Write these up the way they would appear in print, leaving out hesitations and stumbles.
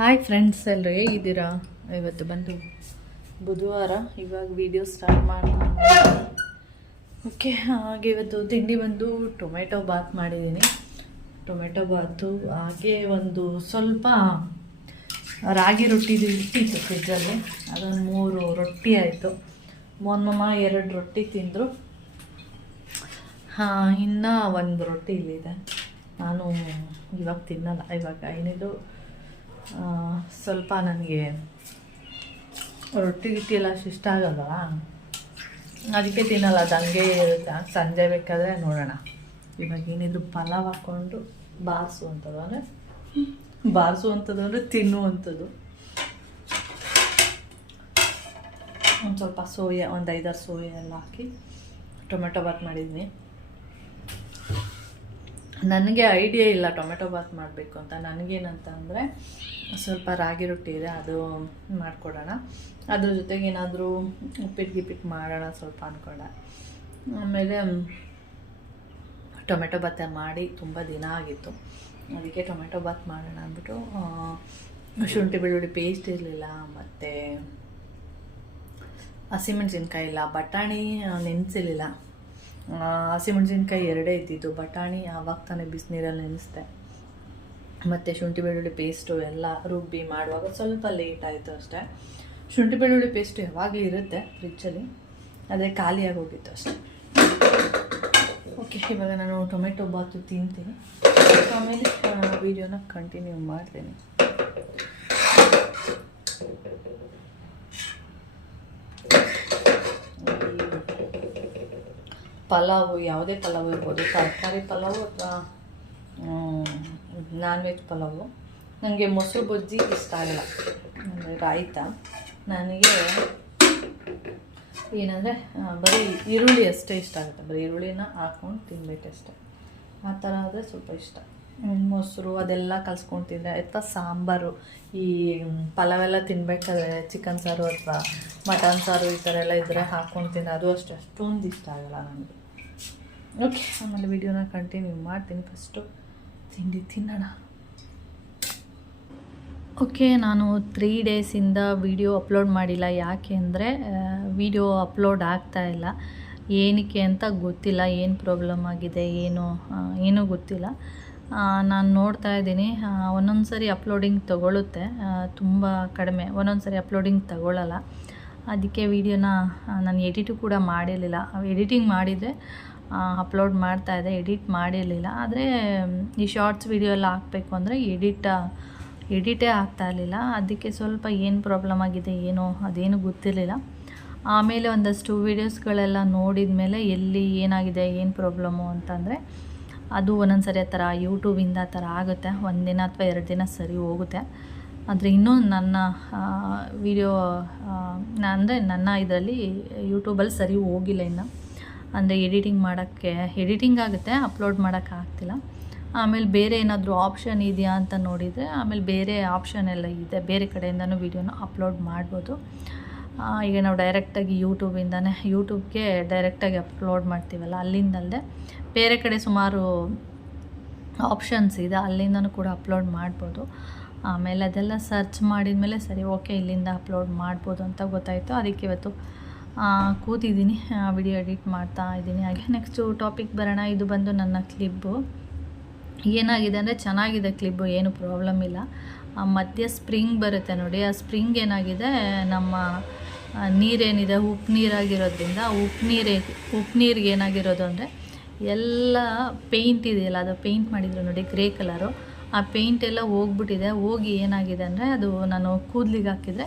Hi friends, ಎಲ್ಲರೂ ಹೇಗಿದ್ದೀರಾ? ಇವತ್ತು ಬಂದು ಬುಧವಾರ. ಇವಾಗ ವಿಡಿಯೋ ಸ್ಟಾರ್ಟ್ ಮಾಡ್ತಾ. ಓಕೆ, ಹಾಗೆ ಇವತ್ತು ತಿಂಡಿ ಬಂದು ಟೊಮೆಟೊ ಬಾತ್ ಮಾಡಿದ್ದೀನಿ. ಟೊಮೆಟೊ ಬಾತು, ಹಾಗೆ ಒಂದು ಸ್ವಲ್ಪ ರಾಗಿ ರೊಟ್ಟಿದು ಇಟ್ಟಿತ್ತು ಫ್ರಿಜ್ಜಲ್ಲಿ. ಅದೊಂದು 3 ರೊಟ್ಟಿ ಆಯಿತು. ಮೊನ್ನಮ್ಮ 2 ರೊಟ್ಟಿ ತಿಂದರು. ಇನ್ನೂ 1 ರೊಟ್ಟಿ ಇಲ್ಲಿದೆ. ನಾನು ಇವಾಗ ತಿನ್ನಲ್ಲ. ಇವಾಗ ಏನಿದು ಸ್ವಲ್ಪ ನನಗೆ ರೊಟ್ಟಿ ಗಿಟ್ಟಿ ಎಲ್ಲ ಅಷ್ಟು ಇಷ್ಟ ಆಗಲ್ಲ, ಅದಕ್ಕೆ ತಿನ್ನಲ್ಲ. ಅದು ಹಂಗೆ ಇರುತ್ತೆ. ಸಂಜೆ ಬೇಕಾದರೆ ನೋಡೋಣ. ಇವಾಗ ಏನಿದ್ರು ಪಲಾವ್ ಹಾಕ್ಕೊಂಡು ಬಾರಿಸುವಂಥದ್ದು ಅಂದರೆ ತಿನ್ನುವಂಥದ್ದು. ಒಂದು ಸ್ವಲ್ಪ ಸೋಯಾ, ಒಂದು 5-6 ಸೋಯಾ ಎಲ್ಲ ಹಾಕಿ ಟೊಮೆಟೊ ಬಾತ್ ಮಾಡಿದ್ದೀನಿ. ನನಗೆ ಐಡಿಯಾ ಇಲ್ಲ ಟೊಮೆಟೊ ಬಾತ್ ಮಾಡಬೇಕು ಅಂತ. ನನಗೇನಂತ ಅಂದರೆ ಸ್ವಲ್ಪ ರಾಗಿ ರೊಟ್ಟಿ ಇದೆ, ಅದು ಮಾಡಿಕೊಡೋಣ. ಅದ್ರ ಜೊತೆಗೆ ಏನಾದರೂ ಉಪ್ಪಿಟ್ಟು ಮಾಡೋಣ ಸ್ವಲ್ಪ ಅಂದ್ಕೊಂಡೆ. ಆಮೇಲೆ ಟೊಮೆಟೊ ಬಾತ್ ಮಾಡಿ ತುಂಬ ದಿನ ಆಗಿತ್ತು, ಅದಕ್ಕೆ ಟೊಮೆಟೊ ಬಾತ್ ಮಾಡೋಣ ಅಂದ್ಬಿಟ್ಟು ಶುಂಠಿ ಬೆಳ್ಳುಳ್ಳಿ ಪೇಸ್ಟ್ ಇರಲಿಲ್ಲ, ಮತ್ತು ಹಸಿಮೆಣ್ಸಿನ್ಕಾಯಿ ಇಲ್ಲ, ಬಟಾಣಿ ನೆನೆಸಿರಲಿಲ್ಲ. ಹಸಿಮೆಣ್ಸಿನ್ಕಾಯಿ 2 ಇದ್ದಿದ್ದು, ಬಟಾಣಿ ಆವಾಗ ತಾನೇ ಬಿಸಿನೀರಲ್ಲಿ ನೆನೆಸ್ದೆ, ಮತ್ತು ಶುಂಠಿ ಬೆಳ್ಳುಳ್ಳಿ ಪೇಸ್ಟು ಎಲ್ಲ ರುಬ್ಬಿ ಮಾಡುವಾಗ ಸ್ವಲ್ಪ ಲೇಟ್ ಆಯಿತು ಅಷ್ಟೇ. ಶುಂಠಿ ಬೆಳ್ಳುಳ್ಳಿ ಪೇಸ್ಟು ಯಾವಾಗಲೂ ಇರುತ್ತೆ ಫ್ರಿಜ್ಜಲ್ಲಿ, ಅದೇ ಖಾಲಿಯಾಗಿ ಹೋಗಿತ್ತು ಅಷ್ಟೇ. ಓಕೆ, ಇವಾಗ ನಾನು ಟೊಮೆಟೊ ಬಾತು ತಿಂತೀನಿ, ಆಮೇಲೆ ವೀಡಿಯೋನ ಕಂಟಿನ್ಯೂ ಮಾಡ್ತೀನಿ. ಪಲಾವು, ಯಾವುದೇ ಪಲಾವು ಇರ್ಬೋದು, ತರಕಾರಿ ಪಲಾವು ಅಥವಾ ನಾನ್ ವೆಜ್ ಪಲಾವು. ನನಗೆ ಮೊಸರು ಬಜ್ಜಿ ಇಷ್ಟ ಆಗಲ್ಲ, ಅಂದರೆ ರಾಯ್ತ. ನನಗೆ ಏನಂದರೆ ಬರೀ ಈರುಳ್ಳಿ ಅಷ್ಟೇ ಇಷ್ಟ ಆಗುತ್ತೆ. ಬರೀ ಈರುಳ್ಳಿನ ಹಾಕ್ಕೊಂಡು ತಿನ್ಬೇಕಷ್ಟೆ, ಆ ಥರ ಆದರೆ ಸ್ವಲ್ಪ ಇಷ್ಟ. ಮೊಸರು ಅದೆಲ್ಲ ಕಲ್ಸ್ಕೊಂಡು ತಿಂದರೆ, ಅಥವಾ ಸಾಂಬಾರು, ಈ ಪಲಾವೆಲ್ಲ ತಿನ್ಬೇಕಾದ್ರೆ ಚಿಕನ್ ಸಾರು ಅಥವಾ ಮಟನ್ ಸಾರು ಈ ಥರ ಎಲ್ಲ ಇದ್ದರೆ ಹಾಕ್ಕೊಂಡು ತಿಂದರೆ ಅದು ಅಷ್ಟೊಂದು ಇಷ್ಟ ಆಗಲ್ಲ ನನಗೆ. ಓಕೆ, ಆಮೇಲೆ ವಿಡಿಯೋನ ಕಂಟಿನ್ಯೂ ಮಾಡ್ತೀನಿ. ಫಸ್ಟು ತಿಂಡಿ ತಿನ್ನೋಣ. ಓಕೆ, ನಾನು 3 ಡೇಸಿಂದ ವೀಡಿಯೋ ಅಪ್ಲೋಡ್ ಮಾಡಿಲ್ಲ. ಯಾಕೆ ಅಂದರೆ ವೀಡಿಯೋ ಅಪ್ಲೋಡ್ ಆಗ್ತಾಯಿಲ್ಲ. ಏನಕ್ಕೆ ಅಂತ ಗೊತ್ತಿಲ್ಲ, ಏನು ಪ್ರಾಬ್ಲಮ್ ಆಗಿದೆ ಏನೂ ಗೊತ್ತಿಲ್ಲ. ನಾನು ನೋಡ್ತಾ ಇದ್ದೀನಿ, ಒಂದೊಂದು ಸರಿ ಅಪ್ಲೋಡಿಂಗ್ ತೊಗೊಳುತ್ತೆ, ತುಂಬ ಕಡಿಮೆ. ಒಂದೊಂದು ಸರಿ ಅಪ್ಲೋಡಿಂಗ್ ತಗೊಳ್ಳಲ್ಲ. ಅದಕ್ಕೆ ವೀಡಿಯೋನ ನಾನು ಎಡಿಟು ಕೂಡ ಮಾಡಿರಲಿಲ್ಲ. ಎಡಿಟಿಂಗ್ ಮಾಡಿದರೆ ಅಪ್ಲೋಡ್ ಮಾಡ್ತಾಯಿದ್ದೆ, ಎಡಿಟ್ ಮಾಡಿರಲಿಲ್ಲ. ಆದರೆ ಈ ಶಾರ್ಟ್ಸ್ ವೀಡಿಯೋ ಎಲ್ಲ ಹಾಕಬೇಕು ಅಂದರೆ ಎಡಿಟೇ ಆಗ್ತಾಯಿರಲಿಲ್ಲ. ಅದಕ್ಕೆ ಸ್ವಲ್ಪ ಏನು ಪ್ರಾಬ್ಲಮ್ ಆಗಿದೆ ಅದೇನು ಗೊತ್ತಿರಲಿಲ್ಲ. ಆಮೇಲೆ ಒಂದಷ್ಟು ವೀಡಿಯೋಸ್ಗಳೆಲ್ಲ ನೋಡಿದ ಮೇಲೆ ಎಲ್ಲಿ ಏನಾಗಿದೆ, ಏನು ಪ್ರಾಬ್ಲಮ್ಮು ಅಂತಂದರೆ, ಅದು ಒಂದೊಂದು ಸರಿ ಆ ಥರ ಯೂಟ್ಯೂಬಿಂದ ಆ ಥರ ಆಗುತ್ತೆ. 1 ದಿನ ಅಥವಾ 2 ದಿನ ಸರಿ ಹೋಗುತ್ತೆ. ಆದರೆ ಇನ್ನೂ ನನ್ನ ವೀಡಿಯೋ ಅಂದರೆ ನನ್ನ ಇದರಲ್ಲಿ ಯೂಟ್ಯೂಬಲ್ಲಿ ಸರಿ ಹೋಗಿಲ್ಲ ಇನ್ನು. ಅಂದರೆ ಎಡಿಟಿಂಗ್ ಆಗುತ್ತೆ, ಅಪ್ಲೋಡ್ ಮಾಡೋಕ್ಕೆ ಆಗ್ತಿಲ್ಲ. ಆಮೇಲೆ ಬೇರೆ ಏನಾದರೂ ಆಪ್ಷನ್ ಇದೆಯಾ ಅಂತ ನೋಡಿದರೆ, ಆಮೇಲೆ ಬೇರೆ ಆಪ್ಷನ್ ಎಲ್ಲ ಇದೆ, ಬೇರೆ ಕಡೆಯಿಂದನೂ ವೀಡಿಯೋನ ಅಪ್ಲೋಡ್ ಮಾಡ್ಬೋದು. ಈಗ ನಾವು ಡೈರೆಕ್ಟಾಗಿ ಯೂಟ್ಯೂಬ್ಗೆ ಡೈರೆಕ್ಟಾಗಿ ಅಪ್ಲೋಡ್ ಮಾಡ್ತೀವಲ್ಲ, ಅಲ್ಲಿಂದಲ್ಲದೆ ಬೇರೆ ಕಡೆ ಸುಮಾರು ಆಪ್ಷನ್ಸ್ ಇದೆ, ಅಲ್ಲಿಂದನೂ ಕೂಡ ಅಪ್ಲೋಡ್ ಮಾಡ್ಬೋದು. ಆಮೇಲೆ ಅದೆಲ್ಲ ಸರ್ಚ್ ಮಾಡಿದ ಮೇಲೆ ಸರಿ, ಓಕೆ, ಇಲ್ಲಿಂದ ಅಪ್ಲೋಡ್ ಮಾಡ್ಬೋದು ಅಂತ ಗೊತ್ತಾಯಿತು. ಅದಕ್ಕೆ ಇವತ್ತು ಕೂತಿದ್ದೀನಿ, ವಿಡಿಯೋ ಎಡಿಟ್ ಮಾಡ್ತಾ ಇದ್ದೀನಿ. ಹಾಗೆ ನೆಕ್ಸ್ಟು ಟಾಪಿಕ್ ಬರೋಣ. ಇದು ಬಂದು ನನ್ನ ಕ್ಲಿಪ್ಪು. ಏನಾಗಿದೆ ಅಂದರೆ ಚೆನ್ನಾಗಿದೆ ಕ್ಲಿಪ್ಪು, ಏನು ಪ್ರಾಬ್ಲಮ್ ಇಲ್ಲ. ಮಧ್ಯೆ ಸ್ಪ್ರಿಂಗ್ ಬರುತ್ತೆ ನೋಡಿ, ಆ ಸ್ಪ್ರಿಂಗ್ ಏನಾಗಿದೆ, ನಮ್ಮ ನೀರೇನಿದೆ ಉಪ್ಪು ನೀರಾಗಿರೋದ್ರಿಂದ ಉಪ್ಪು ನೀರಿಗೆ ಏನಾಗಿರೋದು ಅಂದರೆ ಎಲ್ಲ ಪೇಂಟ್ ಇದೆಯಲ್ಲ, ಅದು ಪೇಂಟ್ ಮಾಡಿದ್ರು ನೋಡಿ ಗ್ರೇ ಕಲರು, ಆ ಪೇಂಟ್ ಎಲ್ಲ ಹೋಗಿ ಏನಾಗಿದೆ ಅಂದರೆ, ಅದು ನಾನು ಕೂದಲಿಗೆ ಹಾಕಿದರೆ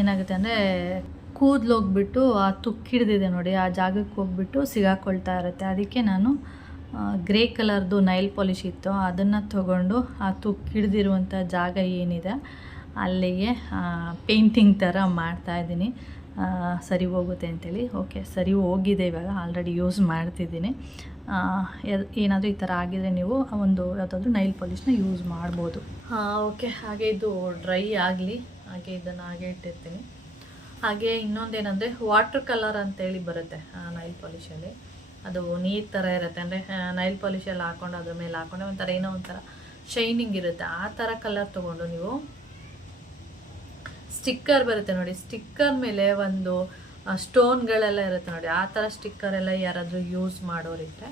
ಏನಾಗುತ್ತೆ ಅಂದರೆ ಕೂದಲು ಹೋಗ್ಬಿಟ್ಟು ಆ ತುಕ್ಕಿಡ್ದಿದೆ ನೋಡಿ, ಆ ಜಾಗಕ್ಕೆ ಹೋಗ್ಬಿಟ್ಟು ಸಿಗಾಕೊಳ್ತಾ ಇರುತ್ತೆ. ಅದಕ್ಕೆ ನಾನು ಗ್ರೇ ಕಲರ್ದು ನೈಲ್ ಪಾಲಿಶ್ ಇತ್ತು, ಅದನ್ನು ತೊಗೊಂಡು ಆ ತುಕ್ಕಿಡ್ದಿರುವಂಥ ಜಾಗ ಏನಿದೆ ಅಲ್ಲಿಗೆ ಪೇಂಟಿಂಗ್ ಥರ ಮಾಡ್ತಾಯಿದ್ದೀನಿ, ಸರಿ ಹೋಗುತ್ತೆ ಅಂಥೇಳಿ. ಓಕೆ, ಸರಿ ಹೋಗಿದೆ. ಇವಾಗ ಆಲ್ರೆಡಿ ಯೂಸ್ ಮಾಡ್ತಿದ್ದೀನಿ. ಏನಾದರೂ ಈ ಥರ ಆಗಿದರೆ ನೀವು ಒಂದು ಯಾವುದಾದ್ರೂ ನೈಲ್ ಪಾಲಿಷ್ನ ಯೂಸ್ ಮಾಡ್ಬೋದು. ಓಕೆ, ಹಾಗೆ ಇದು ಡ್ರೈ ಆಗಲಿ, ಹಾಗೆ ಇದನ್ನು ಹಾಗೆ ಇಟ್ಟಿರ್ತೀನಿ. ಹಾಗೆ ಇನ್ನೊಂದೇನೆಂದರೆ ವಾಟರ್ ಕಲರ್ ಅಂತೇಳಿ ಬರುತ್ತೆ ನೈಲ್ ಪಾಲಿಶಲ್ಲಿ, ಅದು ನೀರು ಥರ ಇರುತ್ತೆ. ಅಂದರೆ ನೈಲ್ ಪಾಲಿಶೆಲ್ಲ ಹಾಕ್ಕೊಂಡು ಅದ್ರ ಮೇಲೆ ಹಾಕ್ಕೊಂಡೆ ಒಂಥರ ಏನೋ ಒಂಥರ ಶೈನಿಂಗ್ ಇರುತ್ತೆ ಆ ಥರ ಕಲರ್ ತೊಗೊಂಡು ನೀವು ಸ್ಟಿಕ್ಕರ್ ಬರುತ್ತೆ ನೋಡಿ, ಸ್ಟಿಕ್ಕರ್ ಮೇಲೆ ಒಂದು ಸ್ಟೋನ್ಗಳೆಲ್ಲ ಇರುತ್ತೆ ನೋಡಿ, ಆ ಥರ ಸ್ಟಿಕ್ಕರ್ ಎಲ್ಲ ಯಾರಾದರೂ ಯೂಸ್ ಮಾಡೋರಿದ್ರೆ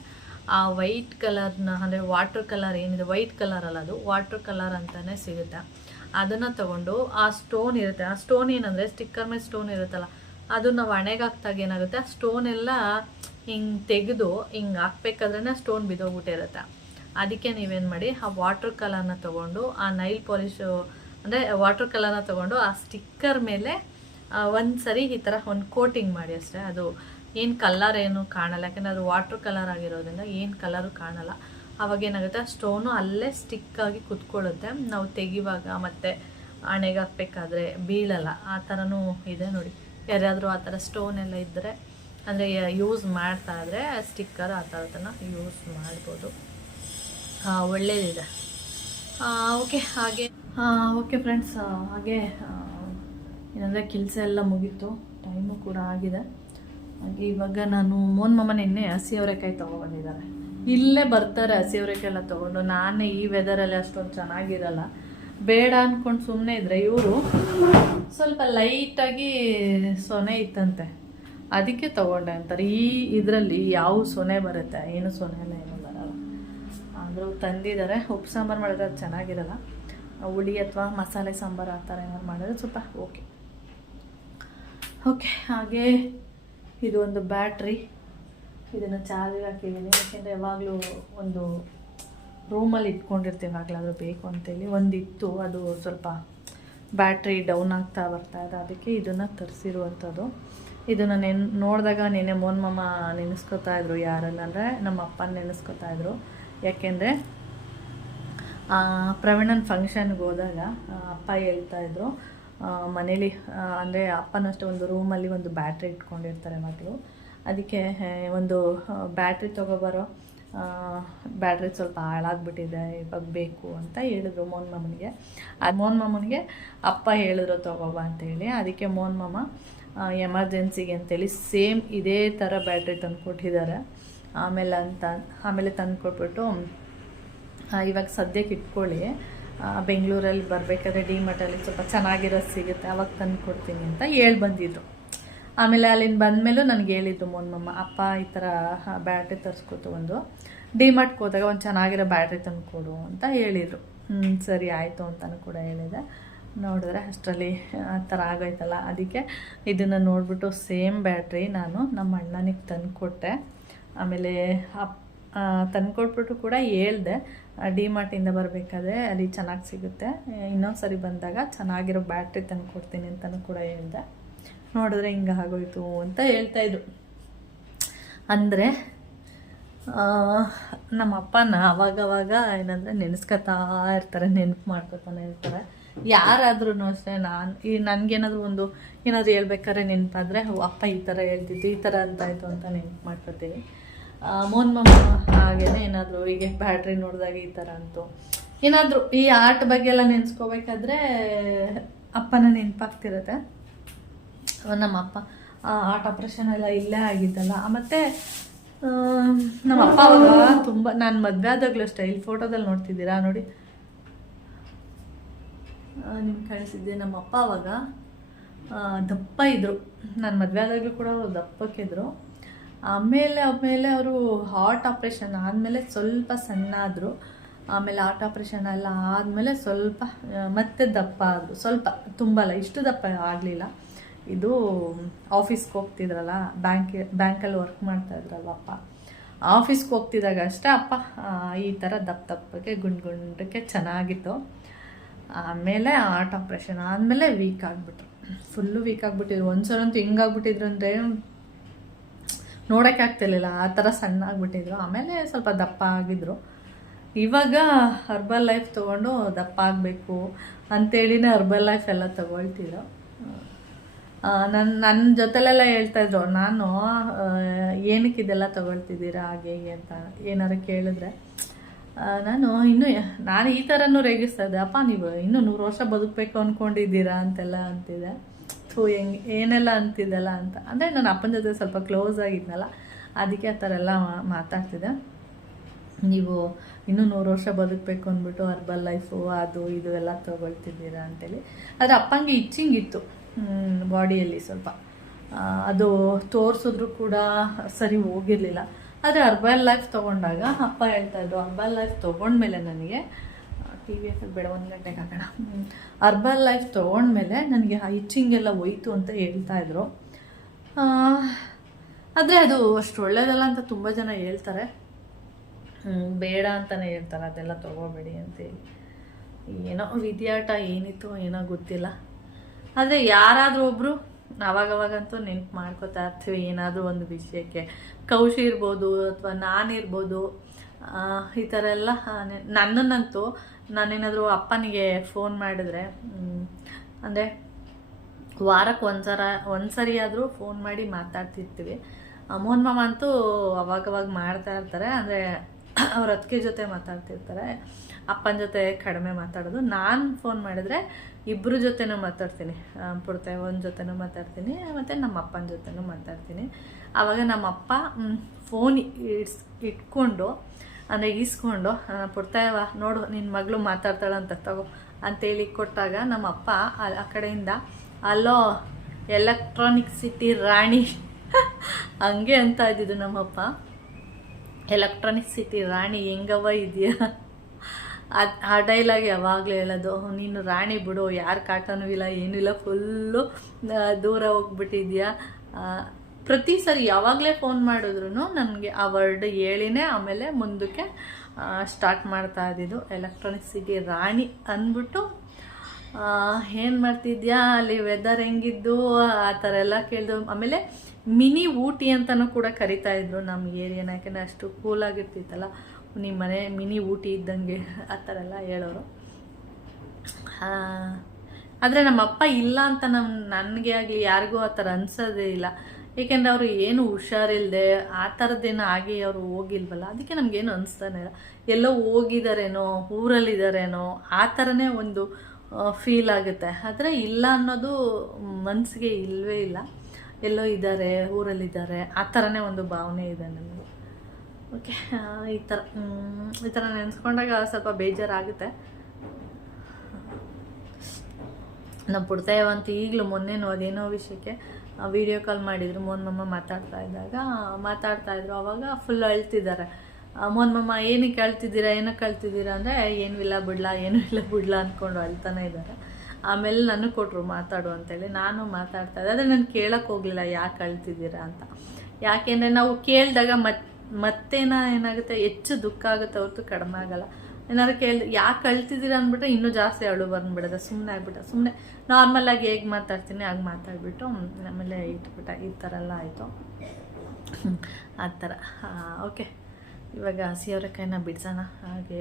ಆ ವೈಟ್ ಕಲರ್ನ ಅಂದರೆ ವಾಟ್ರ್ ಕಲರ್ ಏನಿದೆ, ವೈಟ್ ಕಲರ್ ಅಲ್ಲ ಅದು ವಾಟ್ರ್ ಕಲರ್ ಅಂತಲೇ ಸಿಗುತ್ತೆ, ಅದನ್ನು ತೊಗೊಂಡು ಆ ಸ್ಟೋನ್ ಇರುತ್ತೆ, ಆ ಸ್ಟೋನ್ ಏನಂದರೆ ಸ್ಟಿಕ್ಕರ್ ಮೇಲೆ ಸ್ಟೋನ್ ಇರುತ್ತಲ್ಲ ಅದು ನಾವು ಹಣೆಗೆ ಹಾಕ್ದಾಗ ಏನಾಗುತ್ತೆ ಆ ಸ್ಟೋನ್ ಎಲ್ಲ ಹಿಂಗೆ ತೆಗೆದು ಹಿಂಗೆ ಹಾಕ್ಬೇಕಾದ್ರೆ ಸ್ಟೋನ್ ಬಿದ್ದೋಗ್ಬಿಟ್ಟಿರುತ್ತೆ. ಅದಕ್ಕೆ ನೀವೇನು ಮಾಡಿ ಆ ವಾಟ್ರ್ ಕಲರ್ನ ತೊಗೊಂಡು ಆ ನೈಲ್ ಪಾಲಿಶು ಅಂದರೆ ವಾಟ್ರ್ ಕಲರ್ನ ತೊಗೊಂಡು ಆ ಸ್ಟಿಕ್ಕರ್ ಮೇಲೆ ಒಂದು ಸರಿ ಈ ಥರ ಒಂದು ಕೋಟಿಂಗ್ ಮಾಡಿ ಅಷ್ಟೇ. ಅದು ಏನು ಕಲರ್ ಏನು ಕಾಣಲ್ಲ, ಯಾಕೆಂದರೆ ಅದು ವಾಟ್ರ್ ಕಲರ್ ಆಗಿರೋದ್ರಿಂದ ಏನು ಕಲರು ಕಾಣಲ್ಲ. ಆವಾಗ ಏನಾಗುತ್ತೆ ಆ ಸ್ಟೋನು ಅಲ್ಲೇ ಸ್ಟಿಕ್ಕಾಗಿ ಕುತ್ಕೊಳ್ಳುತ್ತೆ, ನಾವು ತೆಗಿವಾಗ ಮತ್ತು ಹಣೆಗೆ ಹಾಕ್ಬೇಕಾದ್ರೆ ಬೀಳಲ್ಲ. ಆ ಥರನೂ ಇದೆ ನೋಡಿ, ಯಾರಾದರೂ ಆ ಥರ ಸ್ಟೋನ್ ಎಲ್ಲ ಇದ್ದರೆ ಅಂದರೆ ಯೂಸ್ ಮಾಡ್ತಾ ಇದ್ದರೆ ಸ್ಟಿಕ್ಕರ್ ಆ ಥರದನ್ನು ಯೂಸ್ ಮಾಡ್ಬೋದು. ಒಳ್ಳೆಯದಿದೆ. ಓಕೆ ಓಕೆ ಫ್ರೆಂಡ್ಸ್, ಹಾಗೆ ಏನಂದರೆ ಕೆಲಸ ಎಲ್ಲ ಮುಗೀತು, ಟೈಮು ಕೂಡ ಆಗಿದೆ. ಹಾಗೆ ಇವಾಗ ನಾನು ಮೋನ್ ಮಾಮ ನಿನ್ನೆ ಹಸಿ ಅವರೆಕಾಯಿ ತೊಗೊಬಂದಿದ್ದಾರೆ, ಇಲ್ಲೇ ಬರ್ತಾರೆ ಹಸಿ ಅವರೆಕಾಯಿ ಎಲ್ಲ ತೊಗೊಂಡು. ನಾನೇ ಈ ವೆದರಲ್ಲಿ ಅಷ್ಟೊಂದು ಚೆನ್ನಾಗಿರಲ್ಲ ಬೇಡ ಅಂದ್ಕೊಂಡು ಸುಮ್ಮನೆ ಇದ್ದರೆ ಇವರು ಸ್ವಲ್ಪ ಲೈಟಾಗಿ ಸೊನೆ ಇತ್ತಂತೆ, ಅದಕ್ಕೆ ತೊಗೊಂಡೆ ಅಂತಾರೆ. ಈ ಇದರಲ್ಲಿ ಯಾವ ಸೊನೆ ಬರುತ್ತೆ, ಏನು ಸೊನೆ ಎಲ್ಲ ಏನೂ ಬರಲ್ಲ. ಆದರೂ ತಂದಿದ್ದಾರೆ. ಉಪ್ಪು ಸಾಂಬಾರು ಮಾಡಿದ್ರೆ ಅದು ಚೆನ್ನಾಗಿರಲ್ಲ, ಹುಳಿ ಅಥವಾ ಮಸಾಲೆ ಸಾಂಬಾರು ಆ ಥರ ಏನಾದ್ರು ಮಾಡಿದ್ರೆ ಸ್ವಲ್ಪ ಓಕೆ. ಹಾಗೆ ಇದು ಒಂದು ಬ್ಯಾಟ್ರಿ, ಇದನ್ನು ಚಾರ್ಜಿಗೆ ಹಾಕಿದ್ದೀನಿ, ಯಾಕೆಂದರೆ ಯಾವಾಗಲೂ ಒಂದು ರೂಮಲ್ಲಿ ಇಟ್ಕೊಂಡಿರ್ತೀವಿ, ಆಗಲಾದರೂ ಬೇಕು ಅಂತೇಳಿ. ಒಂದಿತ್ತು, ಅದು ಸ್ವಲ್ಪ ಬ್ಯಾಟ್ರಿ ಡೌನ್ ಆಗ್ತಾ ಬರ್ತಾ ಇದೆ, ಅದಕ್ಕೆ ಇದನ್ನು ತರಿಸಿರುವಂಥದ್ದು. ಇದನ್ನು ನೋಡಿದಾಗ ನೆನ್ನೆ ಮೋನ್ ಮಾಮ ನೆನೆಸ್ಕೊತಾ ಇದ್ರು, ಯಾರನ್ನಂದರೆ ನಮ್ಮ ಅಪ್ಪನ ನೆನೆಸ್ಕೊತಾ ಇದ್ರು. ಯಾಕೆಂದರೆ ಪ್ರವೀಣನ ಫಂಕ್ಷನ್ಗೆ ಹೋದಾಗ ಅಪ್ಪ ಹೇಳ್ತಾಯಿದ್ರು ಮನೇಲಿ ಅಂದರೆ ಅಪ್ಪನಷ್ಟು ಒಂದು ರೂಮಲ್ಲಿ ಒಂದು ಬ್ಯಾಟ್ರಿ ಇಟ್ಕೊಂಡಿರ್ತಾರೆ ಮಕ್ಕಳು, ಅದಕ್ಕೆ ಒಂದು ಬ್ಯಾಟ್ರಿ ತೊಗೊಬರೋ, ಬ್ಯಾಟ್ರಿ ಸ್ವಲ್ಪ ಹಾಳಾಗ್ಬಿಟ್ಟಿದೆ ಇವಾಗ ಬೇಕು ಅಂತ ಹೇಳಿದ್ರು ಮೋನ್ ಮಾಮನಿಗೆ. ಮೋನ್ ಮಾಮನಿಗೆ ಅಪ್ಪ ಹೇಳಿದ್ರು ತೊಗೊಬ ಅಂತೇಳಿ, ಅದಕ್ಕೆ ಮೋನ್ ಮಾಮ ಎಮರ್ಜೆನ್ಸಿಗೆ ಅಂತೇಳಿ ಸೇಮ್ ಇದೇ ಥರ ಬ್ಯಾಟ್ರಿ ತಂದು ಕೊಟ್ಟಿದ್ದಾರೆ. ಆಮೇಲೆ ತಂದು ಕೊಟ್ಬಿಟ್ಟು ಇವಾಗ ಸದ್ಯಕ್ಕೆ ಇಟ್ಕೊಳ್ಳಿ, ಬೆಂಗಳೂರಲ್ಲಿ ಬರಬೇಕಾದ್ರೆ ಡಿಮಾರ್ಟಲ್ಲಿ ಸ್ವಲ್ಪ ಚೆನ್ನಾಗಿರೋದು ಸಿಗುತ್ತೆ, ಅವಾಗ ತಂದು ಕೊಡ್ತೀನಿ ಅಂತ ಹೇಳಿ ಬಂದಿದ್ರು. ಆಮೇಲೆ ಅಲ್ಲಿಂದ ಬಂದಮೇಲೂ ನನಗೆ ಹೇಳಿದ್ರು ಮೋನ್ ಮಾಮ, ಅಪ್ಪ ಈ ಥರ ಬ್ಯಾಟ್ರಿ ತರಿಸ್ಕೊತು, ಒಂದು ಡಿಮಾರ್ಟ್ಗೆ ಹೋದಾಗ ಒಂದು ಚೆನ್ನಾಗಿರೋ ಬ್ಯಾಟ್ರಿ ತಂದು ಕೊಡು ಅಂತ ಹೇಳಿದರು. ಸರಿ ಆಯಿತು ಅಂತಲೂ ಕೂಡ ಹೇಳಿದೆ. ನೋಡಿದ್ರೆ ಅಷ್ಟರಲ್ಲಿ ಆ ಥರ ಆಗೋಯ್ತಲ್ಲ, ಅದಕ್ಕೆ ಇದನ್ನು ನೋಡಿಬಿಟ್ಟು ಸೇಮ್ ಬ್ಯಾಟ್ರಿ ನಾನು ನಮ್ಮ ಅಣ್ಣನಿಗೆ ತಂದು ಕೊಟ್ಟೆ. ಆಮೇಲೆ ತಂದುಕೊಟ್ಬಿಟ್ಟು ಕೂಡ ಹೇಳ್ದೆ ಡಿಮಾರ್ಟಿಂದ ಬರಬೇಕಾದ್ರೆ ಅಲ್ಲಿ ಚೆನ್ನಾಗಿ ಸಿಗುತ್ತೆ, ಇನ್ನೊಂದು ಸರಿ ಬಂದಾಗ ಚೆನ್ನಾಗಿರೋ ಬ್ಯಾಟ್ರಿ ತಂದು ಕೊಡ್ತೀನಿ ಅಂತಲೂ ಕೂಡ ಹೇಳ್ದೆ. ನೋಡಿದ್ರೆ ಹಿಂಗೆ ಆಗೋಯ್ತು ಅಂತ ಹೇಳ್ತಾಯಿದ್ರು. ಅಂದರೆ ನಮ್ಮ ಅಪ್ಪನ ಅವಾಗವಾಗ ಏನಂದರೆ ನೆನೆಸ್ಕೊತಾ ಇರ್ತಾರೆ, ನೆನಪು ಮಾಡ್ಕೊತಾನೆ ಇರ್ತಾರೆ. ಯಾರಾದ್ರೂ ಅಷ್ಟೇ, ನನಗೇನಾದರೂ ಏನಾದರೂ ಹೇಳ್ಬೇಕಾದ್ರೆ ನೆನಪಾದರೆ ಅಪ್ಪ ಈ ಥರ ಹೇಳ್ತಿದ್ದು, ಈ ಥರ ಅಂತಾಯಿತು ಅಂತ ನೆನಪು ಮಾಡ್ಕೊತೀವಿ. ಮೋನ್ ಮಾಮ ಹಾಗೇನೆ ಏನಾದರೂ ಹೀಗೆ ಬ್ಯಾಟ್ರಿ ನೋಡಿದಾಗ ಈ ಥರ ಅಂತು, ಏನಾದರೂ ಈ ಆರ್ಟ್ ಬಗ್ಗೆ ಎಲ್ಲ ನೆನೆಸ್ಕೋಬೇಕಾದ್ರೆ ಅಪ್ಪನ ನೆನಪಾಗ್ತಿರುತ್ತೆ. ನಮ್ಮ ಅಪ್ಪ ಆರ್ಟ್ ಆಪ್ರೇಷನ್ ಎಲ್ಲ ಇಲ್ಲೇ ಆಗಿದ್ದಲ್ಲ. ಮತ್ತು ನಮ್ಮ ಅಪ್ಪ ಅವಾಗ ತುಂಬ, ನಾನು ಮದುವೆ ಆದಾಗಲೂ ಅಷ್ಟೇ, ಇಲ್ಲಿ ಫೋಟೋದಲ್ಲಿ ನೋಡ್ತಿದ್ದೀರಾ ನೋಡಿ, ನಿಮ್ಗೆ ಕಾಣಿಸಿದ್ದೆ. ನಮ್ಮ ಅಪ್ಪ ಅವಾಗ ದಪ್ಪ ಇದ್ದರು, ನಾನು ಮದುವೆ ಆದಾಗಲೂ ಕೂಡ ಅವರು ದಪ್ಪಕ್ಕಿದ್ರು. ಆಮೇಲೆ ಅವರು ಹಾರ್ಟ್ ಆಪ್ರೇಷನ್ ಆದಮೇಲೆ ಸ್ವಲ್ಪ ಸಣ್ಣ ಆದರು. ಆಮೇಲೆ ಹಾರ್ಟ್ ಆಪ್ರೇಷನ್ ಎಲ್ಲ ಆದಮೇಲೆ ಸ್ವಲ್ಪ ಮತ್ತೆ ದಪ್ಪ ಆದರು, ಸ್ವಲ್ಪ ತುಂಬಲ್ಲ, ಇಷ್ಟು ದಪ್ಪ ಆಗಲಿಲ್ಲ. ಇದು ಆಫೀಸ್ಗೆ ಹೋಗ್ತಿದ್ರಲ್ಲ, ಬ್ಯಾಂಕಲ್ಲಿ ವರ್ಕ್ ಮಾಡ್ತಾಯಿದ್ರಲ್ವ ಅಪ್ಪ, ಆಫೀಸ್ಗೆ ಹೋಗ್ತಿದ್ದಾಗ ಅಷ್ಟೇ ಅಪ್ಪ ಈ ಥರ ದಪ್ಪಕ್ಕೆ ಗುಂಡಕ್ಕೆ ಚೆನ್ನಾಗಿತ್ತು. ಆಮೇಲೆ ಹಾರ್ಟ್ ಆಪ್ರೇಷನ್ ಆದಮೇಲೆ ವೀಕ್ ಆಗಿಬಿಟ್ರು, ಫುಲ್ಲು ವೀಕ್ ಆಗಿಬಿಟ್ಟಿದ್ರು. ಒಂದ್ಸರಂತೂ ಹೆಂಗಾಗ್ಬಿಟ್ಟಿದ್ರು ಅಂದರೆ ನೋಡೋಕ್ಕೆ ಆಗ್ತಿರ್ಲಿಲ್ಲ, ಆ ಥರ ಸಣ್ಣ ಆಗಿಬಿಟ್ಟಿದ್ರು. ಆಮೇಲೆ ಸ್ವಲ್ಪ ದಪ್ಪ ಆಗಿದ್ರು. ಇವಾಗ ಹರ್ಬಲ್ ಲೈಫ್ ತೊಗೊಂಡು ದಪ್ಪ ಆಗಬೇಕು ಅಂತೇಳಿನೇ ಹರ್ಬಲ್ ಲೈಫ್ ಎಲ್ಲ ತೊಗೊಳ್ತಿದ್ರು. ನನ್ನ ಜೊತೆಲೆಲ್ಲ ಹೇಳ್ತಾಯಿದ್ರು, ನಾನು ಏನಕ್ಕೆ ಇದೆಲ್ಲ ತೊಗೊಳ್ತಿದ್ದೀರಾ ಹಾಗೆ ಹೀಗೆ ಅಂತ ಏನಾರು ಕೇಳಿದ್ರೆ ನಾನು ಈ ಥರನೂ ರೇಗಿಸ್ತಾ ಇದ್ದೆ, ಅಪ್ಪ ನೀವು ಇನ್ನೂ 100 ವರ್ಷ ಬದುಕಬೇಕು ಅಂದ್ಕೊಂಡಿದ್ದೀರಾ ಅಂತೆಲ್ಲ ಅಂತಿದ್ದೆ. ಏನೆಲ್ಲ ಅಂತಿದ್ದಲ್ಲ ಅಂತ. ಅಂದರೆ ನನ್ನ ಅಪ್ಪನ ಜೊತೆ ಸ್ವಲ್ಪ ಕ್ಲೋಸ್ ಆಗಿದ್ನಲ್ಲ, ಅದಕ್ಕೆ ಆ ಥರ ಎಲ್ಲ ಮಾತಾಡ್ತಿದ್ದೆ. ನೀವು ಇನ್ನೂ 100 ವರ್ಷ ಬದುಕಬೇಕು ಅಂದ್ಬಿಟ್ಟು ಹರ್ಬಲ್ ಲೈಫು ಅದು ಇದು ಎಲ್ಲ ತೊಗೊಳ್ತಿದ್ದೀರಾ ಅಂತೇಳಿ. ಆದರೆ ಅಪ್ಪಂಗೆ ಇಚ್ಚಿಂಗ್ ಇತ್ತು ಬಾಡಿಯಲ್ಲಿ ಸ್ವಲ್ಪ, ಅದು ತೋರಿಸಿದ್ರು ಕೂಡ ಸರಿ ಹೋಗಿರಲಿಲ್ಲ. ಆದರೆ ಹರ್ಬಲ್ ಲೈಫ್ ತೊಗೊಂಡಾಗ ಅಪ್ಪ ಹೇಳ್ತಾಯಿದ್ರು, ಹರ್ಬಲ್ ಲೈಫ್ ತೊಗೊಂಡ್ಮೇಲೆ ನನಗೆ ಟಿ ವಿ ಎಫಲ್ಲಿ ಬೇಡ 1 ಗಂಟೆಗೆ ಹಾಕೋಣ, ಹರ್ಬಲ್ ಲೈಫ್ ತೊಗೊಂಡ್ಮೇಲೆ ನನಗೆ ಆ ಇಚ್ಚಿಂಗೆಲ್ಲ ಹೋಯ್ತು ಅಂತ ಹೇಳ್ತಾಯಿದ್ರು. ಆದರೆ ಅದು ಅಷ್ಟು ಒಳ್ಳೆಯದಲ್ಲ ಅಂತ ತುಂಬ ಜನ ಹೇಳ್ತಾರೆ, ಬೇಡ ಅಂತಲೇ ಹೇಳ್ತಾರೆ ಅದೆಲ್ಲ ತೊಗೋಬೇಡಿ ಅಂತೇಳಿ. ಏನೋ ವಿದ್ಯಾಟ ಏನಿತ್ತು ಏನೋ ಗೊತ್ತಿಲ್ಲ. ಆದರೆ ಯಾರಾದರೂ ಒಬ್ಬರು ಅವಾಗವಾಗಂತೂ ನೆನ್ಪು ಮಾಡ್ಕೋತಾ ಇರ್ತೀವಿ ಏನಾದರೂ ಒಂದು ವಿಷಯಕ್ಕೆ. ಕೌಶಿ ಇರ್ಬೋದು ಅಥವಾ ನಾನಿರ್ಬೋದು, ಈ ಥರ ಎಲ್ಲ ನನ್ನನ್ನಂತೂ ನಾನೇನಾದರೂ ಅಪ್ಪನಿಗೆ ಫೋನ್ ಮಾಡಿದ್ರೆ, ಅಂದರೆ ವಾರಕ್ಕೆ ಒಂದ್ಸರಿ ಆದರೂ ಫೋನ್ ಮಾಡಿ ಮಾತಾಡ್ತಿರ್ತೀವಿ. ಮೋಹನ್ ಮಾಮ ಅಂತೂ ಅವಾಗವಾಗ ಮಾಡ್ತಾ ಇರ್ತಾರೆ, ಅಂದರೆ ಅವ್ರ ಅತ್ತಿಗೆ ಜೊತೆ ಮಾತಾಡ್ತಿರ್ತಾರೆ, ಅಪ್ಪನ ಜೊತೆ ಕಡಿಮೆ ಮಾತಾಡೋದು. ನಾನು ಫೋನ್ ಮಾಡಿದ್ರೆ ಇಬ್ಬರ ಜೊತೆನೂ ಮಾತಾಡ್ತೀನಿ, ಪುಡ್ತಾಯವನ ಜೊತೆನೂ ಮಾತಾಡ್ತೀನಿ ಮತ್ತು ನಮ್ಮ ಅಪ್ಪನ ಜೊತೆನೂ ಮಾತಾಡ್ತೀನಿ. ಆವಾಗ ನಮ್ಮಪ್ಪ ಫೋನ್ ಇಟ್ಕೊಂಡು, ಅಂದರೆ ಈಸ್ಕೊಂಡು, ಪುಡ್ತಾಯವ ನೋಡು ನಿನ್ನ ಮಗಳು ಮಾತಾಡ್ತಾಳಂತ ತಗೋ ಅಂತೇಳಿ ಕೊಟ್ಟಾಗ ನಮ್ಮಪ್ಪ ಆ ಕಡೆಯಿಂದ ಅಲ್ಲೋ ಎಲೆಕ್ಟ್ರಾನಿಕ್ ಸಿಟಿ ರಾಣಿ ಹಂಗೆ ಅಂತ ಇದ್ದಿದ್ದು ನಮ್ಮಪ್ಪ, ಎಲೆಕ್ಟ್ರಾನಿಕ್ ಸಿಟಿ ರಾಣಿ ಹೆಂಗವ ಇದೆಯಾ, ಆ ಡೈಲಾಗ್ ಯಾವಾಗಲೂ ಹೇಳೋದು. ನೀನು ರಾಣಿ ಬಿಡು, ಯಾರು ಕಾಟನೂ ಇಲ್ಲ ಏನೂ ಇಲ್ಲ, ಫುಲ್ಲು ದೂರ ಹೋಗ್ಬಿಟ್ಟಿದ್ಯಾ. ಪ್ರತಿ ಸರಿ ಯಾವಾಗಲೇ ಫೋನ್ ಮಾಡಿದ್ರು ನನಗೆ ಆ ವರ್ಡ್ ಹೇಳಿನೇ ಆಮೇಲೆ ಮುಂದಕ್ಕೆ ಸ್ಟಾರ್ಟ್ ಮಾಡ್ತಾ ಇದ್ದಿದ್ದು, ಎಲೆಕ್ಟ್ರಾನಿಕ್ ಸಿಟಿ ರಾಣಿ ಅಂದ್ಬಿಟ್ಟು. ಏನು ಮಾಡ್ತಿದ್ಯಾ, ಅಲ್ಲಿ ವೆದರ್ ಹೆಂಗಿದ್ದು, ಆ ಥರ ಎಲ್ಲ ಕೇಳಿದ್ರು. ಆಮೇಲೆ ಮಿನಿ ಊಟಿ ಅಂತಲೂ ಕೂಡ ಕರಿತಾ ಇದ್ರು ನಮ್ಮ ಏರಿಯಾನ, ಯಾಕೆಂದರೆ ಅಷ್ಟು ಕೂಲಾಗಿರ್ತಿತ್ತಲ್ಲ, ನಿಮ್ಮ ಮನೆ ಮಿನಿ ಊಟಿ ಇದ್ದಂಗೆ ಆ ಥರ ಎಲ್ಲ ಹೇಳೋರು. ಆದರೆ ನಮ್ಮಪ್ಪ ಇಲ್ಲ ಅಂತ ನನಗೆ ಆಗಲಿ ಯಾರಿಗೂ ಆ ಥರ ಅನ್ಸೋದೇ ಇಲ್ಲ, ಏಕೆಂದರೆ ಅವರು ಏನು ಹುಷಾರಿಲ್ಲದೆ ಆ ಥರದ್ದೇನೋ ಆಗಿ ಅವರು ಹೋಗಿಲ್ವಲ್ಲ, ಅದಕ್ಕೆ ನಮಗೇನು ಅನಿಸ್ತಾನೆ ಇಲ್ಲ. ಎಲ್ಲೋ ಹೋಗಿದ್ದಾರೇನೋ, ಊರಲ್ಲಿದ್ದಾರೇನೋ ಆ ಥರನೇ ಒಂದು ಫೀಲ್ ಆಗುತ್ತೆ. ಆದರೆ ಇಲ್ಲ ಅನ್ನೋದು ಮನಸ್ಸಿಗೆ ಇಲ್ಲವೇ ಇಲ್ಲ, ಎಲ್ಲೋ ಇದ್ದಾರೆ, ಊರಲ್ಲಿದ್ದಾರೆ, ಆ ಥರನೇ ಒಂದು ಭಾವನೆ ಇದೆ ನನಗೆ. ಓಕೆ, ಈ ಥರ ನೆನೆಸ್ಕೊಂಡಾಗ ಸ್ವಲ್ಪ ಬೇಜಾರಾಗುತ್ತೆ. ನಮ್ಮ ಪುಡ್ತಾಯವಂತ ಈಗಲೂ ಮೊನ್ನೆನೋ ಅದೇನೋ ವಿಷಯಕ್ಕೆ ವಿಡಿಯೋ ಕಾಲ್ ಮಾಡಿದ್ರು, ಮೋಹನ್ ಮಾಮ ಮಾತಾಡ್ತಾಯಿದ್ರು. ಆವಾಗ ಫುಲ್ ಅಳ್ತಿದ್ದಾರೆ. ಮೋಹನ್ ಮಾಮ ಏನಕ್ಕೆ ಅಳ್ತಿದ್ದೀರಾ ಅಂದರೆ ಏನೂ ಇಲ್ಲ ಬಿಡ್ಲಾ ಅಂದ್ಕೊಂಡು ಅಳ್ತಾನೆ ಇದ್ದಾರೆ. ಆಮೇಲೆ ನನಗೆ ಕೊಟ್ಟರು ಮಾತಾಡು ಅಂತೇಳಿ, ನಾನು ಮಾತಾಡ್ತಾ ಇದ್ದೆ. ಆದರೆ ನಾನು ಕೇಳೋಕ್ಕೆ ಹೋಗಲಿಲ್ಲ ಯಾಕೆ ಅಳ್ತಿದ್ದೀರಾ ಅಂತ. ಯಾಕೆಂದರೆ ನಾವು ಕೇಳಿದಾಗ ಏನಾಗುತ್ತೆ, ಹೆಚ್ಚು ದುಃಖ ಆಗುತ್ತೆ ಹೊರತು ಕಡಿಮೆ ಆಗಲ್ಲ. ಏನಾದ್ರು ಕೇಳಿದೆ ಯಾಕೆ ಅಳ್ತಿದ್ದೀರಾ ಅಂದ್ಬಿಟ್ರೆ ಇನ್ನೂ ಜಾಸ್ತಿ ಅಳು ಬಂದುಬಿಡೋದು. ಸುಮ್ಮನೆ ನಾರ್ಮಲಾಗಿ ಹೇಗೆ ಮಾತಾಡ್ತೀನಿ ಹಾಗೆ ಮಾತಾಡ್ಬಿಟ್ಟು ಆಮೇಲೆ ಇಟ್ಬಿಟ್ಟ. ಈ ಥರ ಎಲ್ಲ ಆಯಿತು, ಆ ಥರ. ಓಕೆ, ಇವಾಗ ಹಸಿ ಅವರೆಕಾಯಿನ ಬಿಡಿಸೋಣ. ಹಾಗೆ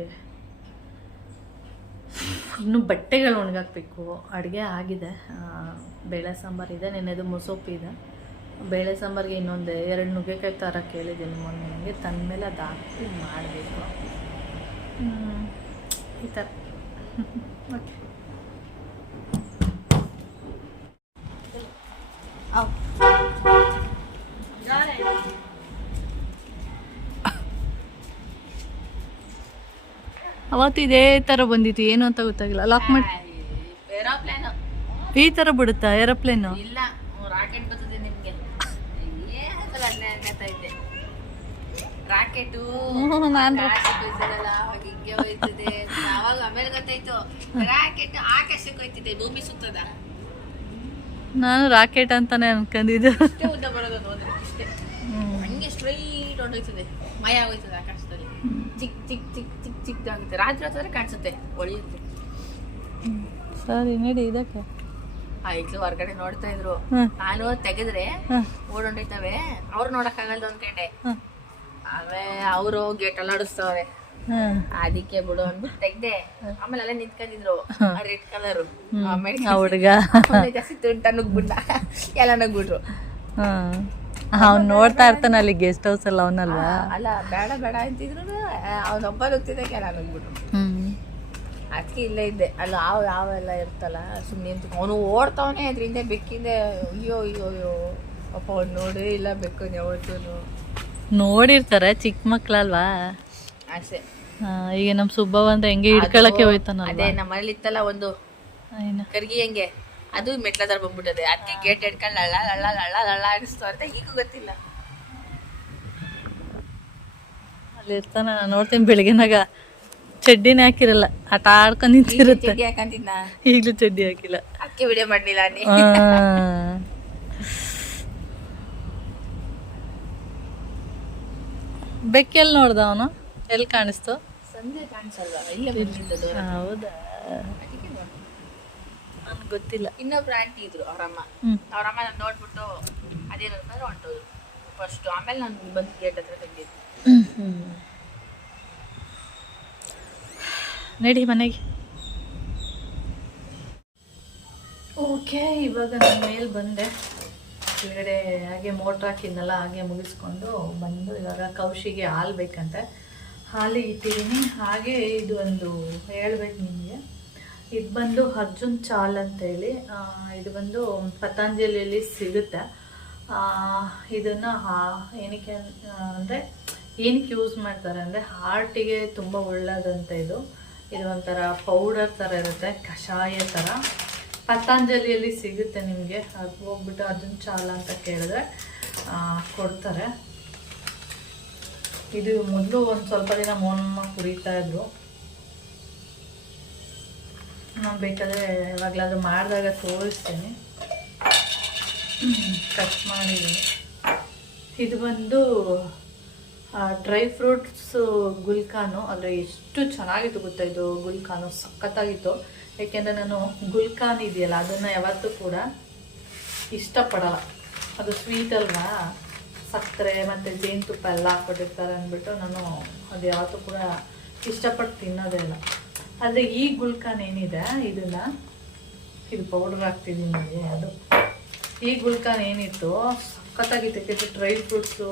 ಇನ್ನೂ ಬಟ್ಟೆಗಳು ಒಣಗಾಕಬೇಕು. ಅಡುಗೆ ಆಗಿದೆ, ಬೇಳೆ ಸಾಂಬಾರಿದೆ, ನೆನ್ನೆದು ಮೊಸೊಪ್ಪಿದೆ. ಬೇಳೆ ಸಾಂಬಾರಿಗೆ ಇನ್ನೊಂದು 2 ನುಗ್ಗೆಕಾಯಿ ಥರ ಕೇಳಿದ್ದೀನಿ ಮೊನ್ನೆ, ತಂದಮೇಲೆ ಅದು ಹಾಕಿ ಮಾಡಬೇಕು. ಈ ಥರ. ಓಕೆ, ಅವತ್ತು ಇದೇ ಥರ ಬಂದಿತ್ತು, ಏನು ಅಂತ ಗೊತ್ತಾಗಿಲ್ಲ. ಲಾಕ್ ಮಾಡಿ ಏರೋಪ್ಲೇನು ಈ ಥರ ಬಿಡುತ್ತಾ ಏರೋಪ್ಲೇನು? ಇಲ್ಲ, ರಾಕೆಟ್ ಬರ್ತದೆ ನಿಮಗೆ. ರಾಕೆಟು ನಾನು ಹಿಂಗೆ ಹೋಯ್ತದೆ. ಆವಾಗ ಆಮೇಲೆ ಗೊತ್ತಾಯ್ತು ರಾಕೆಟ್ ಆಕಾಶಕ್ಕೆ ಹೋಯ್ತಿದೆ, ಭೂಮಿ ಸುತ್ತದ. ನಾನು ರಾಕೆಟ್ ಅಂತಾನೆ ಅನ್ಕೊಂಡಿದ್ದು. ಅಷ್ಟೇ ಉದ್ದ ಬರೋದು ನೋಡಿದ್ರೆ, ಇಷ್ಟೇ ಹಂಗೆ ಸ್ಟ್ರೈಟ್ ಹೊಂಟೋಯ್ತದೆ, ಮಯ ಹೋಯ್ತದೆ ಆಕಾಶದಲ್ಲಿ. ಚಿಕ್ಕದಾಗುತ್ತೆ, ರಾತ್ರಿ ಹೊತ್ತಾದ್ರೆ ಕಾಣಿಸುತ್ತೆ, ಹೊಳೆಯುತ್ತೆ. ಸರಿ ನಡಿ. ಇದಕ್ಕೆ ಆಯ್ತು, ಹೊರಗಡೆ ನೋಡ್ತಾ ಇದ್ರು, ನಾನು ತೆಗೆದ್ರೆ ಓಡೊಂಡೈತವೆ, ಅವ್ರು ನೋಡಕ್ಕಾಗಲ್ದು ಅನ್ಕೊಂಡೆ. ಆಮೇಲೆ ಅವರು ಗೇಟ್ ಎಲ್ಲ ಆಡಿಸ್ತವ್ರೆ, ಅದಕ್ಕೆ ಬಿಡು ಅಂದ್ಬಿಟ್ಟು ತೆಗ್ದೆ. ಆಮೇಲೆ ಅಲ್ಲೇ ನಿಂತ್ಕೊಂಡಿದ್ರು ರೆಡ್ ಕಲರ್ ಹುಡುಗ, ಜಾಸ್ತಿ ತುಂಟ ನುಗ್ಬಿಟ್ಟ, ಎಲ್ಲ ನುಗ್ಬಿಟ್ರು. ಅವ್ನು ನೋಡ್ತಾ ಇರ್ತಾನ ಅಲ್ಲಿ ಗೆಸ್ಟ್ ಹೌಸ್ ಎಲ್ಲ ಅವನಲ್ವಾ. ಅಲ್ಲ ಬೇಡ ಅಂತಿದ್ರು, ಅವನೊಬ್ಬ ನುಗ್ತಿದ್ದೆ, ಕೆಲ ನುಗ್ಬಿಟ್ರು. ಅದಕ್ಕೆ ಇಲ್ಲೇ ಇದ್ದೆ. ಅಲ್ಲಿ ಯಾವೆಲ್ಲ ಇರ್ತಲ್ಲ, ಸುಮ್ಮನೆ ಅಂತ ಅವನು ಓಡ್ತಾವನೆ ಅದ್ರಿಂದ ಬೆಕ್ಕಿಂದೆ. ಅಯ್ಯೋ ಅಪ್ಪ ಅವ್ನು ನೋಡಿ ಇಲ್ಲ, ಬೆಕ್ಕು ಯಾವತ್ತೂ ನೋಡಿರ್ತಾರೆ, ಚಿಕ್ಕ ಮಕ್ಳಲ್ವಾ. ಆಸೆ. ಈಗ ನಮ್ಮ ಸುಬ್ಬವ ಅಂತ ಹೆಂಗೆ ಹಿಡ್ಕೊಳಕ್ಕೆ ಹೋಯ್ತಾನ. ಅದೇ ನಮ್ಮ ಮನೇಲಿ ಇತ್ತಲ್ಲ ಒಂದು ಕರ್ಗಿ ಹೆಂಗೆ, ಅದು ಮೆಟ್ಲದಾರ ಬಂದ್ಬಿಟ್ಟದೆ. ಅದಕ್ಕೆ ಗೇಟ್ ಹಿಡ್ಕೊಂಡು ಲಳ್ಳ ಲಳ್ಳ ಲಳ್ಳ ಲಳ್ಳ ಅನಿಸ್ತು ಅಂತ ಈಗೂ ಗೊತ್ತಿಲ್ಲ. ಅಲ್ಲಿ ಇರ್ತಾನ ನೋಡ್ತೀನಿ. ಬೆಳಗ್ಗೆನಾಗ ಚಡ್ಡಿನೇ ಹಾಕಿರಲ್ಲ, ಆಟ ಆಡ್ಕೊಂಡು ನಿಂತಿರುತ್ತೆ. ಚಡ್ಡಿ ಹಾಕಂತಿದ್ನ, ಈಗಲೂ ಚಡ್ಡಿ ಹಾಕಿಲ್ಲ. ಅದಕ್ಕೆ ವಿಡಿಯೋ ಮಾಡಲಿಲ್ಲ. ಬೆಕ್ಕೆಲ್ಲಿ ನೋಡ್ದ ಅವನು? ಎಲ್ಲಿ ಕಾಣಿಸ್ತು? ಸಂಜೆ ಕಾಣಿಸಲ್ವ, ಇಲ್ಲೇ ಬಂದಿದ್ದದು. ಹೌದಾ, ನನ್ಗೆ ಗೊತ್ತಿಲ್ಲ. ಇನ್ನೊಬ್ರು ಆಂಟಿ ಇದ್ರು, ಅವ್ರಮ್ಮ ನಾನು ನೋಡ್ಬಿಟ್ಟು ಅದೇನಂದ್ರೆ ಹೊಂಟೋದು ಫಸ್ಟ್. ಆಮೇಲೆ ನಾನು ಬಂದು ಗೇಟ್ ಹತ್ರ ತೆಗೆದಿದ್ದು. ನಡಿ ಮನೆಗೆ. ಓಕೆ, ಇವಾಗ ನಾನು ಮೇಲೆ ಬಂದೆ. ಕೆಳಗಡೆ ಹಾಗೆ ಮೋಟ್ರ್ ಹಾಕಿದ್ನಲ್ಲ, ಹಾಗೆ ಮುಗಿಸ್ಕೊಂಡು ಬಂದು ಇವಾಗ ಕೌಶಿಗೆ ಹಾಲು ಬೇಕಂತೆ, ಹಾಲಿಗೆ ಇಟ್ಟಿದ್ದೀನಿ. ಹಾಗೆ ಇದು ಒಂದು ಹೇಳ್ಬೇಕು ನಿಮಗೆ, ಇದು ಬಂದು ಅರ್ಜುನ್ ಚಾಲ್ ಅಂತೇಳಿ, ಇದು ಬಂದು ಪತಂಜಲಿಯಲ್ಲಿ ಸಿಗುತ್ತೆ. ಇದನ್ನು ಏನಕ್ಕೆ ಅಂದರೆ ಏನಕ್ಕೆ ಯೂಸ್ ಮಾಡ್ತಾರೆ ಅಂದರೆ ಹಾರ್ಟಿಗೆ ತುಂಬ ಒಳ್ಳೆಯದಂತೆ. ಇದು ಒಂಥರ ಪೌಡರ್ ಥರ ಇರುತ್ತೆ, ಕಷಾಯ ಥರ. ಪತಂಜಲಿಯಲ್ಲಿ ಸಿಗುತ್ತೆ ನಿಮಗೆ. ಅದು ಹೋಗ್ಬಿಟ್ಟು ಅರ್ಜುನ್ ಚಾಲ ಅಂತ ಕೇಳಿದ್ರೆ ಕೊಡ್ತಾರೆ. ಇದು ಮೊದಲು ಒಂದು ಸ್ವಲ್ಪ ದಿನ ಮೋನಮ್ಮ ಕುಡಿತಾ ಇದ್ರು. ನಾನು ಬೇಕಾದರೆ ಯಾವಾಗಲಾದ್ರೂ ಮಾಡಿದಾಗ ತೋರಿಸ್ತೀನಿ. ಕಟ್ ಮಾಡಿದ್ದೀನಿ. ಇದು ಬಂದು ಡ್ರೈ ಫ್ರೂಟ್ಸು ಗುಲ್ಕಾನು. ಆದರೆ ಎಷ್ಟು ಚೆನ್ನಾಗಿತ್ತು ಗೊತ್ತಾ, ಇದು ಗುಲ್ಕಾನು ಸಖತ್ತಾಗಿತ್ತು. ಏಕೆಂದರೆ ನಾನು ಗುಲ್ಕಾನ್ ಇದೆಯಲ್ಲ, ಅದನ್ನು ಯಾವತ್ತೂ ಕೂಡ ಇಷ್ಟಪಡಲ್ಲ. ಅದು ಸ್ವೀಟ್ ಅಲ್ವಾ, ಸಕ್ಕರೆ ಮತ್ತು ಜೇನುತುಪ್ಪ ಎಲ್ಲ ಹಾಕ್ಬಿಟ್ಟಿರ್ತಾರೆ ಅಂದ್ಬಿಟ್ಟು ನಾನು ಅದು ಯಾವತ್ತೂ ಕೂಡ ಇಷ್ಟಪಟ್ಟು ತಿನ್ನೋದೇ ಇಲ್ಲ. ಆದರೆ ಈ ಗುಲ್ಕಾನ್ ಏನಿದೆ, ಇದು ಪೌಡರ್ ಹಾಕ್ತಿದ್ದೀನಿ ನೋಡಿ. ಅದು ಈ ಗುಲ್ಕಾನ್ ಏನಿತ್ತು ಸಖತ್ತಾಗಿತ್ತು. ಯಾಕೆಂದರೆ ಡ್ರೈ ಫ್ರೂಟ್ಸು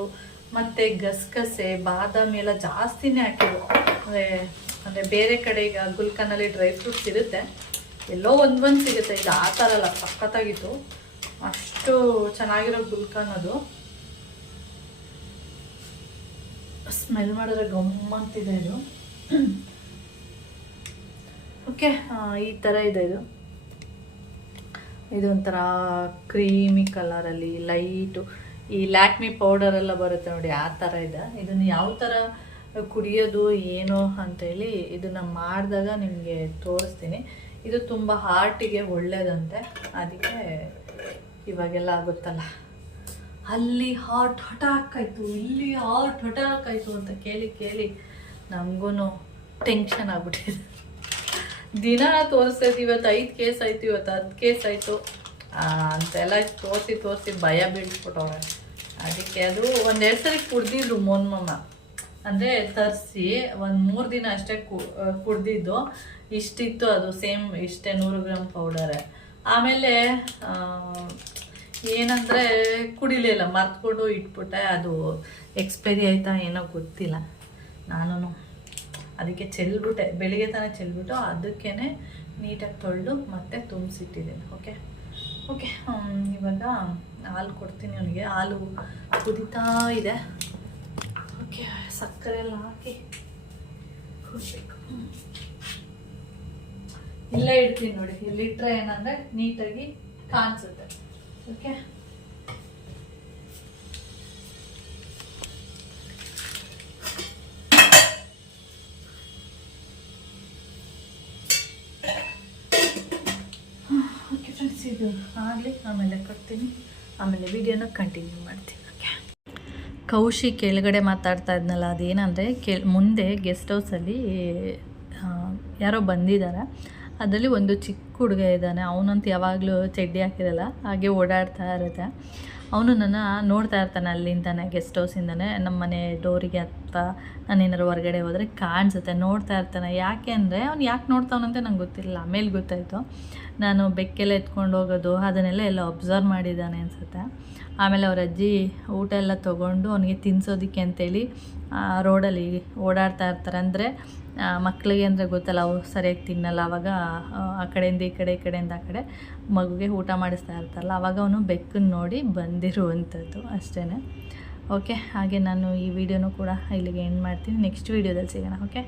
ಮತ್ತು ಗಸಗಸೆ, ಬಾದಾಮಿ ಎಲ್ಲ ಜಾಸ್ತಿನೇ ಹಾಕಿದ್ರು. ಅಂದರೆ ಬೇರೆ ಕಡೆ ಈಗ ಗುಲ್ಕಾನಲ್ಲಿ ಡ್ರೈ ಫ್ರೂಟ್ಸ್ ಇರುತ್ತೆ, ಎಲ್ಲೋ ಒಂದೊಂದು ಸಿಗುತ್ತೆ. ಇದು ಆ ಥರ ಅಲ್ಲ, ಸಖತ್ತಾಗಿತ್ತು. ಅಷ್ಟು ಚೆನ್ನಾಗಿರೋ ಗುಲ್ಕಾನ್ ಅದು. ಸ್ಮೆಲ್ ಮಾಡಿದ್ರೆ ಗಮ್ಮಂತಿದೆ ಇದು. ಓಕೆ, ಈ ಥರ ಇದೆ ಇದು ಒಂಥರ ಕ್ರೀಮಿ ಕಲರಲ್ಲಿ ಲೈಟು. ಈ ಲ್ಯಾಕ್ಮಿ ಪೌಡರೆಲ್ಲ ಬರುತ್ತೆ ನೋಡಿ, ಆ ಥರ ಇದೆ. ಇದನ್ನು ಯಾವ ಥರ ಕುಡಿಯೋದು ಏನು ಅಂತೇಳಿ ಇದನ್ನು ಮಾಡಿದಾಗ ನಿಮಗೆ ತೋರಿಸ್ತೀನಿ. ಇದು ತುಂಬ ಹಾರ್ಟಿಗೆ ಒಳ್ಳೆಯದಂತೆ. ಅದಕ್ಕೆ ಇವಾಗೆಲ್ಲ ಆಗುತ್ತಲ್ಲ, ಅಲ್ಲಿ ಹಾರ್ಟ್ ಅಟ್ಯಾಕ್ ಆಯಿತು, ಇಲ್ಲಿ ಹಾರ್ಟ್ ಅಟ್ಯಾಕ್ ಆಯಿತು ಅಂತ ಕೇಳಿ ನಮಗೂ ಟೆನ್ಷನ್ ಆಗ್ಬಿಟ್ಟಿದೆ. ದಿನ ತೋರಿಸ್ತೈತಿ. ಇವತ್ತು 5 ಕೇಸ್ ಆಯಿತು, ಇವತ್ತು 10 ಕೇಸ್ ಆಯಿತು ಅಂತೆಲ್ಲ ತೋರಿಸಿ ಭಯ ಬೀಳ್ಸ್ಬಿಟ್ಟವ್ರೆ. ಅದಕ್ಕೆ ಅದು 1-2 ಸರಿ ಕುಡ್ದಿದ್ರು ಮೋನ್ಮಮ್ಮ. ಅಂದರೆ ತರಿಸಿ 1-3 ದಿನ ಅಷ್ಟೇ ಕುಡ್ದಿದ್ದು. ಇಷ್ಟಿತ್ತು ಅದು, ಸೇಮ್ ಇಷ್ಟೇ 100 ಗ್ರಾಮ್ ಪೌಡರೇ. ಆಮೇಲೆ ಏನಂದರೆ ಕುಡಿಲಿಲ್ಲ, ಮರ್ತ್ಕೊಂಡು ಇಟ್ಬಿಟ್ಟೆ. ಅದು ಎಕ್ಸ್ಪೈರಿ ಆಯಿತಾ ಏನೋ ಗೊತ್ತಿಲ್ಲ. ನಾನು ಅದಕ್ಕೆ ಚೆಲ್ಬಿಟ್ಟೆ, ಬೆಳಿಗ್ಗೆ ತಾನೇ ಚೆಲ್ಬಿಟ್ಟು ಅದಕ್ಕೇ ನೀಟಾಗಿ ತೊಳೆದು ಮತ್ತೆ ತುಂಬಿಸಿಟ್ಟಿದ್ದೀನಿ. ಓಕೆ, ಇವಾಗ ಹಾಲು ಕೊಡ್ತೀನಿ ಅವನಿಗೆ. ಹಾಲು ಕುದೀತಾ ಇದೆ. ಓಕೆ, ಸಕ್ಕರೆ ಎಲ್ಲ ಹಾಕಿ ಕುಡಿಬೇಕು. ಇಲ್ಲೇ ಇಡ್ತೀನಿ ನೋಡಿ, ಇಲ್ಲಿಟ್ರೆ ಏನಂದರೆ ನೀಟಾಗಿ ಕಾಣಿಸುತ್ತೆ. ಓಕೆ, ಫ್ರೆಂಡ್ಸ್, ಇದು ಆಗಲಿ, ಆಮೇಲೆ ಕಟ್ತೀನಿ, ಆಮೇಲೆ ವಿಡಿಯೋನ ಕಂಟಿನ್ಯೂ ಮಾಡ್ತೀನಿ. ಓಕೆ, ಕೌಶಿ ಕೆಳಗಡೆ ಮಾತಾಡ್ತಾ ಇದ್ನಲ್ಲ, ಅದೇನಂದರೆ ಮುಂದೆ ಗೆಸ್ಟ್ ಹೌಸಲ್ಲಿ ಯಾರೋ ಬಂದಿದ್ದಾರೆ. ಅದರಲ್ಲಿ ಒಂದು ಚಿಕ್ಕ ಹುಡುಗ ಇದ್ದಾನೆ. ಅವನಂತೂ ಯಾವಾಗಲೂ ಚಡ್ಡಿ ಹಾಕಿರಲ್ಲ, ಹಾಗೆ ಓಡಾಡ್ತಾ ಇರುತ್ತೆ. ಅವನು ನನ್ನ ನೋಡ್ತಾ ಇರ್ತಾನೆ ಅಲ್ಲಿಂದಾನೆ, ಗೆಸ್ಟ್ ಹೌಸಿಂದಾನೆ. ನಮ್ಮ ಮನೆ ಡೋರಿಗೆ ಹತ್ತ ನಾನೇನಾರು ಹೊರಗಡೆ ಹೋದರೆ ಕಾಣಿಸುತ್ತೆ, ನೋಡ್ತಾ ಇರ್ತಾನೆ. ಯಾಕೆ ಅಂದರೆ ಅವ್ನು ಯಾಕೆ ನೋಡ್ತಾವನಂತೆ ನಂಗೆ ಗೊತ್ತಿಲ್ಲ. ಆಮೇಲೆ ಗೊತ್ತಾಯಿತು, ನಾನು ಬೆಕ್ಕೆಲ್ಲ ಎತ್ಕೊಂಡು ಹೋಗೋದು ಅದನ್ನೆಲ್ಲ ಅಬ್ಸರ್ವ್ ಮಾಡಿದ್ದಾನೆ ಅನಿಸುತ್ತೆ. ಆಮೇಲೆ ಅವ್ರ ಅಜ್ಜಿ ಊಟ ಎಲ್ಲ ತೊಗೊಂಡು ಅವನಿಗೆ ತಿನ್ನಿಸೋದಕ್ಕೆ ಅಂತೇಳಿ ರೋಡಲ್ಲಿ ಓಡಾಡ್ತಾ ಇರ್ತಾರೆ. ಅಂದರೆ ಮಕ್ಕಳಿಗೆ ಅಂದರೆ ಗೊತ್ತಲ್ಲ, ಅವು ಸರಿಯಾಗಿ ತಿನ್ನಲ್ಲ. ಆವಾಗ ಆ ಕಡೆಯಿಂದ ಈ ಕಡೆಯಿಂದ ಆ ಕಡೆ ಮಗುಗೆ ಊಟ ಮಾಡಿಸ್ತಾ ಇರ್ತಾರಲ್ಲ, ಆವಾಗ ಅವನು ಬೆಕ್ಕನ್ನು ನೋಡಿ ಬಂದಿರುವಂಥದ್ದು ಅಷ್ಟೇ. ಓಕೆ, ಹಾಗೆ ನಾನು ಈ ವಿಡಿಯೋನೂ ಕೂಡ ಇಲ್ಲಿಗೆ ಎಂಡ್ ಮಾಡ್ತೀನಿ. ನೆಕ್ಸ್ಟ್ ವೀಡಿಯೋದಲ್ಲಿ ಸಿಗೋಣ. ಓಕೆ.